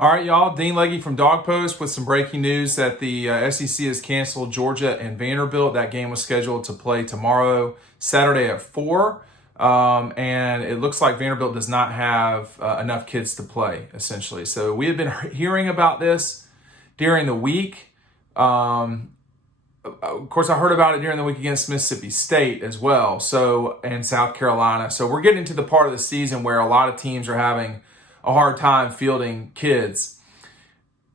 All right, y'all. Dean Legge from Dog Post with some breaking news that the SEC has canceled Georgia and Vanderbilt. That game was scheduled to play tomorrow, Saturday at 4. And it looks like Vanderbilt does not have enough kids to play, essentially. So we had been hearing about this during the week. Of course, I heard about it during the week against Mississippi State as well, and South Carolina. So we're getting to the part of the season where a lot of teams are having a hard time fielding kids.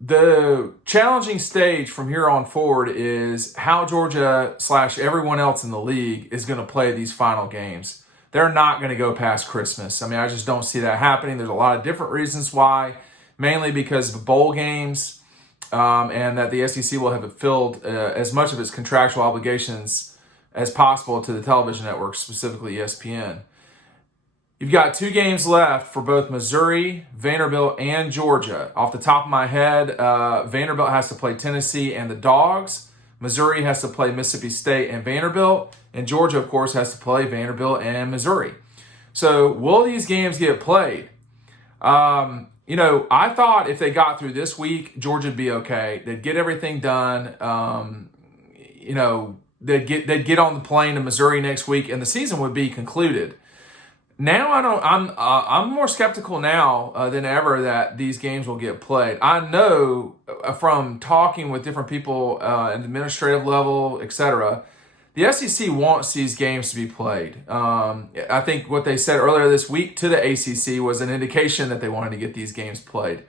The challenging stage from here on forward is how Georgia / everyone else in the league is going to play these final games. They're not going to go past Christmas. I mean, I just don't see that happening. There's a lot of different reasons why, mainly because of bowl games, and that the SEC will have filled as much of its contractual obligations as possible to the television networks, specifically ESPN. You've got 2 games left for both Missouri, Vanderbilt, and Georgia. Off the top of my head, Vanderbilt has to play Tennessee and the Dogs. Missouri has to play Mississippi State and Vanderbilt. And Georgia, of course, has to play Vanderbilt and Missouri. So will these games get played? I thought if they got through this week, Georgia would be okay. They'd get everything done. They'd get on the plane to Missouri next week, and the season would be concluded. Now I'm more skeptical now than ever that these games will get played. I know from talking with different people at the administrative level, etc., the SEC wants these games to be played. I think what they said earlier this week to the ACC was an indication that they wanted to get these games played.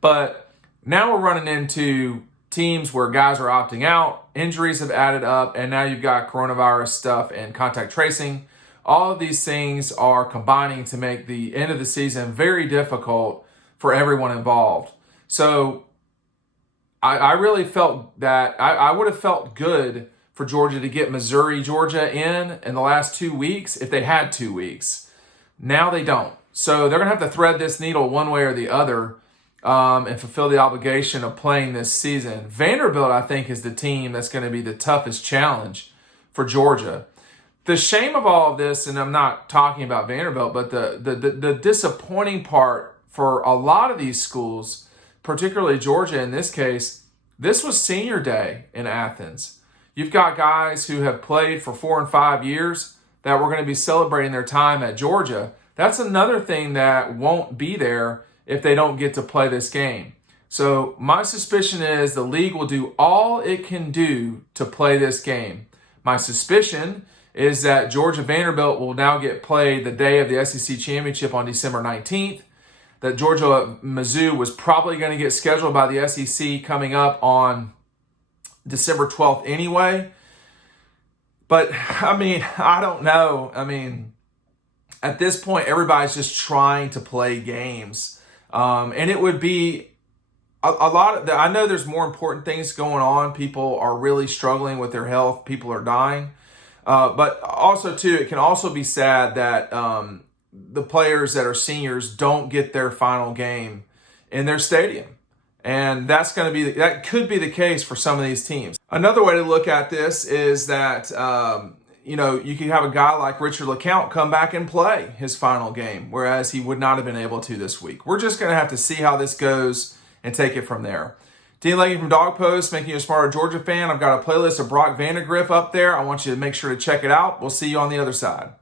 But now we're running into teams where guys are opting out, injuries have added up, and now you've got coronavirus stuff and contact tracing. All of these things are combining to make the end of the season very difficult for everyone involved. So I really felt that I would have felt good for Georgia to get Missouri, Georgia in the last 2 weeks if they had 2 weeks. Now they don't. So they're going to have to thread this needle one way or the other and fulfill the obligation of playing this season. Vanderbilt, I think, is the team that's going to be the toughest challenge for Georgia. The shame of all of this, and I'm not talking about Vanderbilt, but the disappointing part for a lot of these schools, particularly Georgia in this case, this was senior day in Athens. You've got guys who have played for 4 and 5 years that were going to be celebrating their time at Georgia. That's another thing that won't be there if they don't get to play this game. So my suspicion is the league will do all it can do to play this game. My suspicion is that Georgia Vanderbilt will now get played the day of the SEC Championship on December 19th, that Georgia Mizzou was probably going to get scheduled by the SEC coming up on December 12th anyway. But, I don't know. At this point, everybody's just trying to play games. And it would be a lot of, I know there's more important things going on. People are really struggling with their health. People are dying. But also, too, it can also be sad that the players that are seniors don't get their final game in their stadium. And that could be the case for some of these teams. Another way to look at this is that, you could have a guy like Richard LeCount come back and play his final game, whereas he would not have been able to this week. We're just going to have to see how this goes and take it from there. Dean Legge from Dog Post, making you a smarter Georgia fan. I've got a playlist of Brock Vandagriff up there. I want you to make sure to check it out. We'll see you on the other side.